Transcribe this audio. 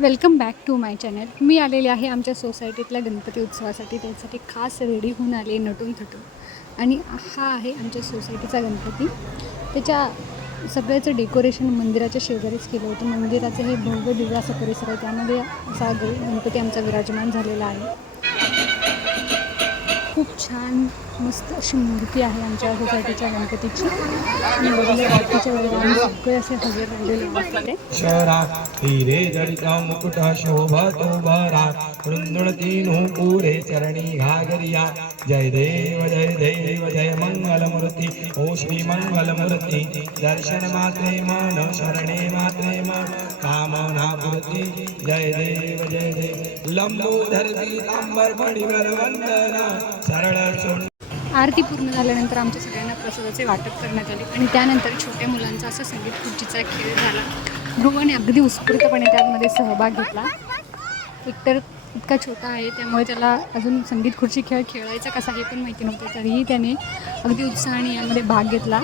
Welcome back to my channel मी आलेले आहे आमच्या सोसायटीतल्या गणपती उत्सवासाठी. त्यासाठी खास रेडी होऊन आले नटून थटून. आणि हा आहे आमच्या सोसायटीचा गणपती. त्याच्या सगळ्याचं डेकोरेशन मंदिराच्या शेजारीच केलं होतं. मंदिराचं हे भव्य दिव्य असा परिसर आहे. त्यामध्ये असा गणपती आमचा विराजमान झालेला आहे. खूप छान मस्त अशी मूर्ती आहे आमच्या सोसायटीच्या गणपतीची. आणि बघितलं गणपतीच्या वेळेला आम्ही सगळे असे हजर राहिलेले असते जडिता मुकुट शोभतो भरा वृंदुळती नूपुरे चरणी घागरिया. जय देव जय देव जय मंगल मूर्ती ओ श्री मंगल मूर्ती दर्शन मात्रे मन शरणे मात्रे मन. कामना मूर्ती जय देव जय देव. लंबोधर पीतांबर फणीवर वंदना. सरळ सोड आरती पूर्ण झाल्यानंतर आमच्या सगळ्यांना प्रसादाचे वाटप करण्यात आले. आणि त्यानंतर छोट्या मुलांचा असा संगीत खुर्चीचा खेळ झाला. ध्रुवने अगदी उत्स्फूर्तपणे त्यामध्ये सहभाग घेतला. एकतर इतका छोटा आहे त्यामुळे त्याला अजून संगीत खुर्ची खेळ खेळायचा कसा हे पण माहिती नव्हतं तरीही त्याने अगदी उत्साहाने यामध्ये भाग घेतला.